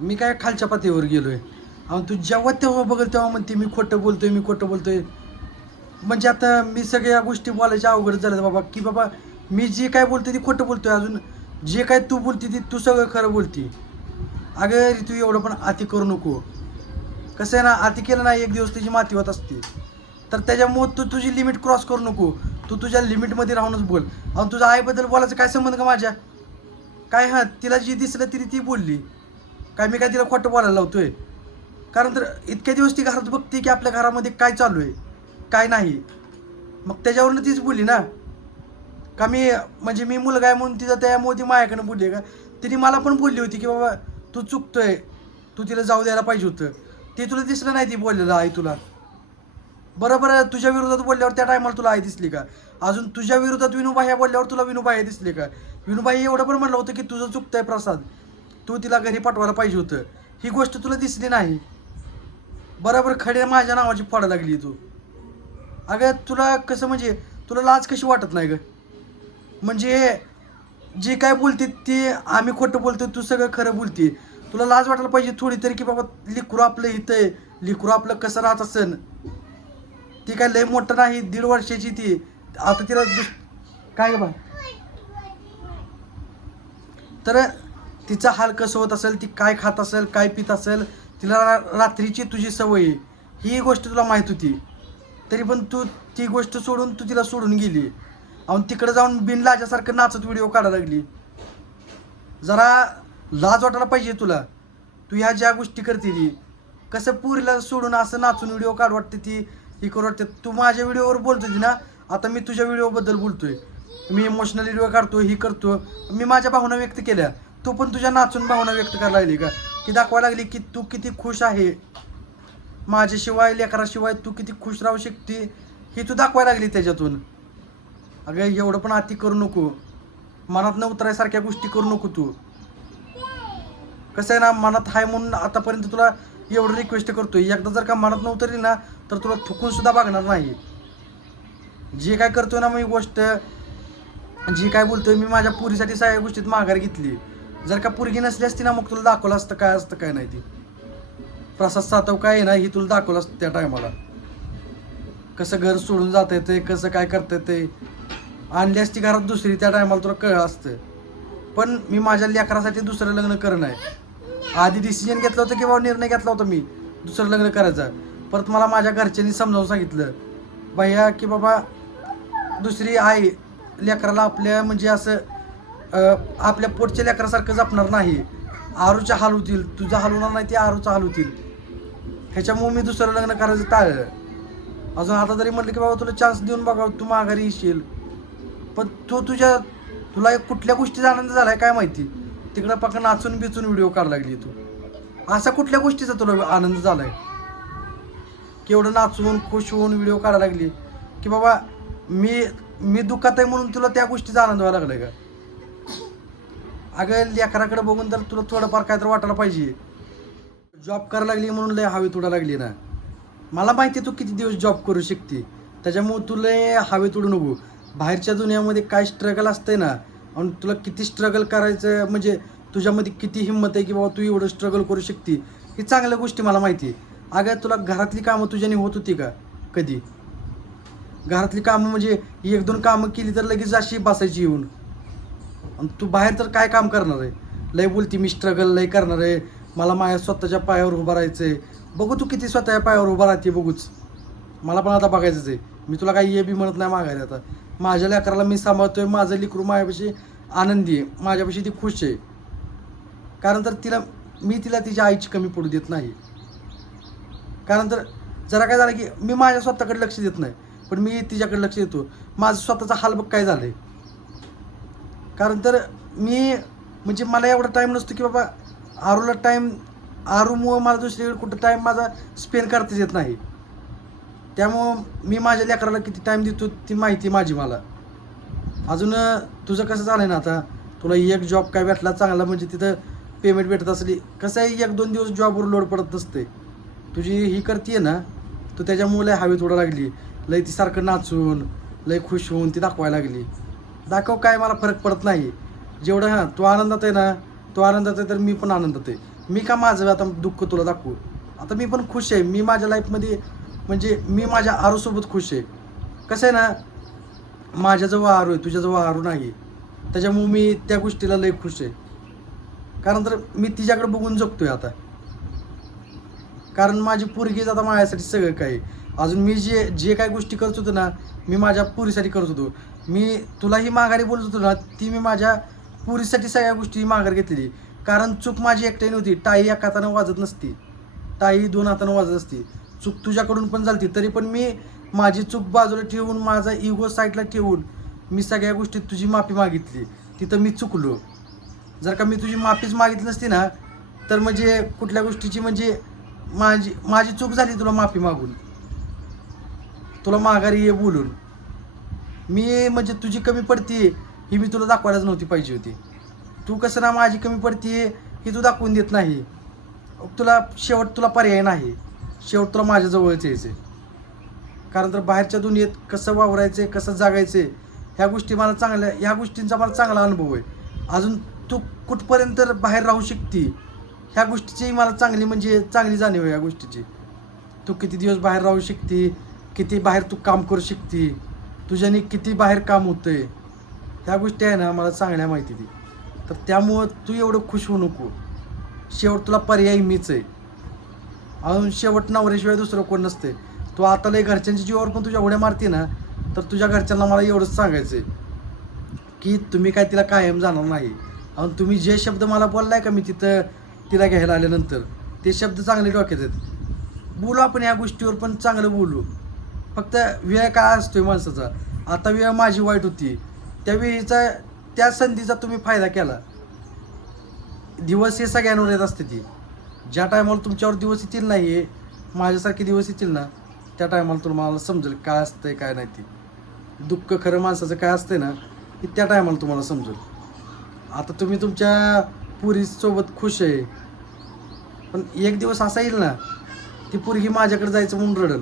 मी काय खालच्या पातळीवर गेलोय? आणि तू जेव्हा तेव्हा बघल तेव्हा म्हणते मी खोटं बोलतोय मी खोटं बोलतोय. म्हणजे आता मी सगळ्या गोष्टी बोलायच्या अवघड झालं बाबा की बाबा मी जे काय बोलतोय ती खोटं बोलतोय अजून. जे काय तू बोलते ते तू सगळं खरं बोलते. अगं तू एवढं पण अति करू नको. कसं आहे ना अति केलं ना एक दिवस तुझी माती होत असते. तर त्याच्यामुळे तू तुझी लिमिट क्रॉस करू नको. तू तुझ्या लिमिटमध्ये राहूनच बोल. आणि तुझ्या आईबद्दल बोलायचं काय संबंध का माझ्या? काय हां तिला जी दिसलं तरी ती बोलली. काय मी काय तिला खोटं बोलायला लावतोय? कारण तर इतक्या दिवस ती घरात बघते की आपल्या घरामध्ये काय चालू आहे काय नाही. मग त्याच्यावरनं तीच बोलली ना. का मी म्हणजे मी मुलगा आहे म्हणून तिचं त्यामुळे ती माझ्याकडनं बोलली का? तिने मला पण बोलली होती की बाबा तू चुकतोय तू तिला जाऊ द्यायला पाहिजे होतं. ते तुला दिसलं नाही ती बोललेलं आई तुला. बरोबर आहे, तुझ्या विरोधात बोलल्यावर त्या टायमाला तुला आई दिसली का? अजून तुझ्या विरोधात विनोबाई बोलल्यावर तुला विनोबाई दिसली का? विनोबाई एवढं पण म्हणलं होतं की तुझं चुकतंय प्रसाद. तू तिला घरी पाठवायला पाहिजे होतं. ही गोष्ट तुला दिसली नाही. बरोबर खडे माझ्या नावाची फोडा लागली तू. अगं तुला कसं म्हणजे तुला लाज कशी वाटत नाही ग? म्हणजे जे काय बोलते ते आम्ही खोटं बोलतो तू सगळं खरं बोलते. तुला लाज वाटायला पाहिजे थोडी तरी की बाबा लिकरू आपलं इथं आहे लिकरू आपलं कसं राहत असन? ती काय लय मोठं नाही दीड वर्षाची ती. आता तिला काय बा तर तिचा हाल कसं होत असेल ती काय खात असेल काय पित असेल तिला रा- रात्रीची तुझी सवय ही गोष्ट तुला माहीत होती. तरी पण तू ती गोष्ट सोडून तू तिला सोडून गेली. आणि तिकडे जाऊन बिनलाजासारखं नाचत व्हिडिओ काढायला लागली. जरा लाज वाटायला पाहिजे तुला. तू ह्या ज्या गोष्टी करते ती कसं पुरीला सोडून असं नाचून व्हिडिओ काढ वाटते ती ही करू वाटते. तू माझ्या व्हिडिओवर बोलतो ती ना आता मी तुझ्या व्हिडिओबद्दल बोलतोय. मी इमोशनल व्हिडिओ काढतो ही करतो मी माझ्या भावना व्यक्त केल्या. तू पण तुझ्या नाचून भावना व्यक्त करायला लागली का? की दाखवायला लागली की तू किती खुश आहे. माझ्याशिवाय लेकराशिवाय तू किती खुश राहू शकते हे तू दाखवायला लागली त्याच्यातून. अगं एवढं पण अति करू नको. मनात न उतरायसारख्या गोष्टी करू नको तू. कसं आहे ना मनात आहे म्हणून आतापर्यंत तुला एवढं रिक्वेस्ट करतोय. एकदा जर का मनात न उतरली ना तर तुला थुकून सुद्धा बघणार नाही. जे काय करतोय ना मी गोष्ट जी काय बोलतोय मी माझ्या पुरीसाठी सगळ्या गोष्टीत माघार घेतली. जर का पुरगी नसली असती ना मग तुला दाखवलं असतं काय असतं काय नाही ती. प्रसाद सातव काय आहे ना ही तुला दाखवलं असतं त्या टायमाला कसं घर सोडून जाता येते कसं काय करता येते आणली असती घरात दुसरी त्या टायमाला तुला कळलं असतं. पण मी माझ्या लेकरासाठी दुसरं लग्न करणं आहे. आधी डिसिजन घेतलं होतं की बाबा निर्णय घेतला होता मी दुसरं लग्न करायचा. परत मला माझ्या घरच्यांनी समजावून सांगितलं भैया की बाबा दुसरी आई लेकराला आपल्या म्हणजे असं आपल्या पोटच्या लेकरासारखं जपणार नाही. आरूच्या हाल होतील तुझा हाल होणार नाही ते आरूचा हाल होतील. ह्याच्यामुळे मी दुसरं लग्न करायचं टाळलं. अजून आता जरी म्हटलं की बाबा तुला चान्स देऊन बघा तू माघारी येशील. पण तो तुझ्या तुला एक कुठल्या गोष्टीचा आनंद झाला आहे काय माहिती? तिकडं पक्का नाचून बिचून व्हिडिओ काढायला लागली तू. असा कुठल्या गोष्टीचा तुला आनंद झाला आहे केवढं नाचून खुश होऊन व्हिडिओ काढायला लागली की बाबा मी मी दुखात आहे म्हणून तुला त्या गोष्टीचा आनंद व्हायला लागलाय का? अगं लेकराकडे बघून तर तुला थोडंफार काय तर वाटायला पाहिजे. जॉब करायला लागली म्हणून लय हवे तुडा लागली ना. मला माहिती आहे तू किती दिवस जॉब करू शकते. त्याच्यामुळे तुला हवे तुडू नको. बाहेरच्या दुनियामध्ये काय स्ट्रगल असतंय ना आणि तुला किती स्ट्रगल करायचं म्हणजे तुझ्यामध्ये किती हिंमत आहे की बाबा तू एवढं स्ट्रगल करू शकते ही चांगल्या गोष्टी मला माहिती आहे. अगं तुला घरातली कामं तुझ्याने होत होती का? कधी? घरातली कामं म्हणजे एक दोन कामं केली तर लगेच अशी बसायची येऊन. आणि तू बाहेर तर काय काम करणार आहे? लय बोलती मी स्ट्रगल लय करणार आहे. मला माझ्या स्वतःच्या पायावर उभं राहायचं आहे बघू तू किती स्वतःच्या पायावर उभं राहते बघूच. मला पण आता बघायचंच आहे. मी तुला काही ये बी म्हणत नाही मागायला आता. माझ्या लेकराला मी सांभाळतोय माझं लेकरू माझ्यापाशी आनंदी आहे. माझ्यापाशी ती खुश आहे. कारण तर तिला मी तिला तिच्या आईची कमी पडू देत नाही. कारण तर जरा काय झालं की मी माझ्या स्वतःकडे लक्ष देत नाही. पण मी तिच्याकडे लक्ष देतो. माझं स्वतःचा हाल बघ काय झालं आहे कारण तर मी म्हणजे मला एवढा टाईम नसतो की बाबा आरूला टाईम आरूमुळं मला दुसरीकडे कुठं टाईम माझा स्पेंड करताच येत नाही. त्यामुळं मी माझ्या लेकराला किती टाईम देतो ती माहिती माझी मला. अजून तुझं कसं झालं आहे ना आता? तुला एक जॉब काय भेटला चांगला म्हणजे तिथं पेमेंट भेटत असली कसं आहे एक दोन दिवस जॉबवर लोड पडत नसते तुझी ही करते ना तू त्याच्यामुळे लय हवेत उडा लागली. लय ती सारखं नाचून लय खुश होऊन ती दाखवायला लागली. दाखव काय मला फरक पडत नाही. जेवढं हां तू आनंदात आहे ना तू आनंदात आहे तर मी पण आनंदात आहे. मी का माझं आता दुःख तुला दाखवू? आता मी पण खुश आहे. मी माझ्या लाईफमध्ये म्हणजे मी माझ्या आरूसोबत खुश आहे. कसं आहे ना माझ्याजवळ आरू आहे तुझ्याजवळ आरू नाही. त्याच्यामुळे मी त्या गोष्टीला लय खुश आहे. कारण तर मी तिच्याकडे बघून जगतोय आता. कारण माझी पोरगीच आता माझ्यासाठी सगळं काही अजून मी जे जे काही गोष्टी करत होतो ना मी माझ्या पुरीसाठी करत होतो. मी तुलाही माघारी बोलत होतो ना ती मी माझ्या पुरीसाठी सगळ्या गोष्टी माघार घेतलेली. कारण चूक माझी एकट्याने होती. टाई एका हातानं वाजत नसती. टाई दोन हातानं वाजत असती. चूक तुझ्याकडून पण झालती. तरी पण मी माझी चूक बाजूला ठेवून माझा इगो साईडला ठेवून मी सगळ्या गोष्टीत तुझी माफी मागितली. तिथं मी चुकलो. जर का मी तुझी माफीच मागितली नसती ना तर म्हणजे कुठल्या गोष्टीची म्हणजे माझी माझी चूक झाली तुला माफी मागून. तुला माघारी ये बोलून. मी म्हणजे तुझी कमी पडते ही मी तुला दाखवायलाच नव्हती पाहिजे होती. तू कसं ना माझी कमी पडते ही तू दाखवून देत नाही. तुला शेवट तुला पर्याय नाही. शेवट तुला माझ्याजवळच यायचं कारण तर बाहेरच्या दुनियेत कसं वावरायचं कसं जागायचं ह्या गोष्टी मला चांगल्या ह्या गोष्टींचा मला चांगला अनुभव आहे. अजून तू कुठपर्यंत बाहेर राहू शकते ह्या गोष्टीची मला चांगली म्हणजे चांगली जाणीव आहे या गोष्टीची. तू किती दिवस बाहेर राहू शकते किती बाहेर तू काम करू शकते? तुझ्याने किती बाहेर काम होतंय? ह्या गोष्टी आहे ना मला चांगल्या माहिती ती तर त्यामुळं तू एवढं खुश होऊ नको. शेवट तुला पर्याय मीच आहे. अजून शेवट नवऱ्याशिवाय दुसरं कोण नसते तू आता लय घरच्यांच्या जीवावर पण तुझ्या उड्या मारते ना तर तुझ्या घरच्यांना मला एवढंच सांगायचं आहे की तुम्ही काय तिला कायम जाणार नाही. आणि तुम्ही जे शब्द मला बोललाय का मी तिथं तिला घ्यायला आल्यानंतर ते शब्द चांगले डोक्यात आहेत. बोलू आपण या गोष्टीवर पण चांगलं बोलू. फक्त वेळ काय असतोय माणसाचा. आता वेळ माझी वाईट होती. त्या वेळीचा त्या संधीचा तुम्ही फायदा केला. दिवस हे सगळ्यांवर येत असते ती. ज्या टायमाला तुमच्यावर दिवस येतील नाही माझ्यासारखे दिवस येतील ना त्या टायमाला तुम्हाला समजेल काय असतंय काय नाही ते. दुःख खरं माणसाचं काय असतंय ना की त्या टायमाला तुम्हाला समजेल. आता तुम्ही तुमच्या पुरीसोबत खुश आहे. पण एक दिवस असा येईल ना ती पोरगी माझ्याकडे जायचं म्हणून रडल.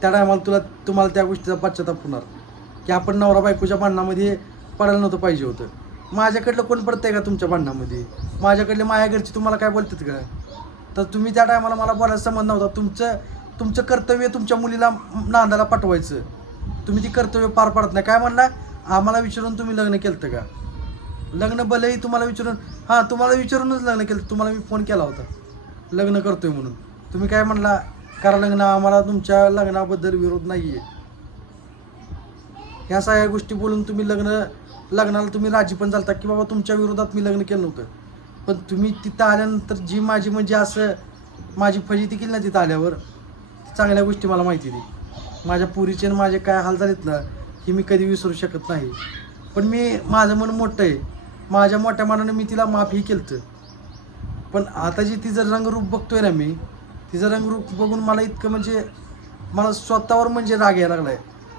त्या टायमाला तुला तुम्हाला त्या गोष्टीचा पश्चाताप होणार. की आपण नवरा बायकोच्या भांडणामध्ये पडायला नव्हतं पाहिजे होतं. माझ्याकडलं कोण पडतंय का तुमच्या भांडणामध्ये? माझ्याकडले माझ्या घरचे तुम्हाला काय बोलतात का? तर तुम्ही त्या टायमाला मला बोलायला संबंध नव्हता. तुमचं तुमचं कर्तव्य तुमच्या मुलीला नांदाला पाठवायचं. तुम्ही ती कर्तव्य पार पाडत नाही. काय म्हणला? आम्हाला विचारून तुम्ही लग्न केलं का? लग्न भलेही तुम्हाला विचारून हां तुम्हाला विचारूनच लग्न केलं. तुम्हाला मी फोन केला होता. लग्न करतोय म्हणून. तुम्ही काय म्हणला? कारण लग्न आम्हाला तुमच्या लग्नाबद्दल विरोध नाही आहे ह्या सगळ्या गोष्टी बोलून तुम्ही लग्न लग्नाला तुम्ही राजी पण चालता की बाबा तुमच्या विरोधात मी लग्न केलं नव्हतं. पण तुम्ही तिथं आल्यानंतर जी माझी म्हणजे असं माझी फजिती केली ना तिथं आल्यावर चांगल्या गोष्टी मला माहिती दे. माझ्या पुरीचे आणि माझे काय हाल झालेत ना हे मी कधी विसरू शकत नाही. पण मी माझं मन मोठं आहे. माझ्या मोठ्या मनानं मी तिला माफही केलं पण आता जी ती जर रंगरूप बघतोय ना मी तिचं रंगरूप बघून मला इतकं म्हणजे मला स्वतःवर म्हणजे राग यायला लागलाय.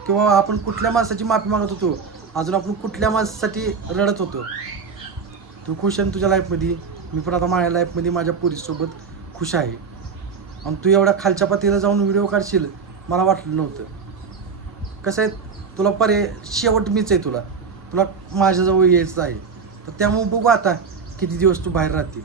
किंवा आपण कुठल्या माणसाची माफी मागत होतो अजून आपण कुठल्या माणसासाठी रडत होतो. तू खुश आहे तुझ्या लाईफमध्ये मी पण आता माझ्या लाईफमध्ये माझ्या पोरीसोबत खुश आहे. आणि तू एवढ्या खालच्या पातीला जाऊन व्हिडिओ काढशील मला वाटलं नव्हतं. कसं आहे तुला पर्याय शेवट मीच आहे तुला. तुला माझ्याजवळ यायचं आहे. तर त्यामुळे बघू आता किती दिवस तू बाहेर राहते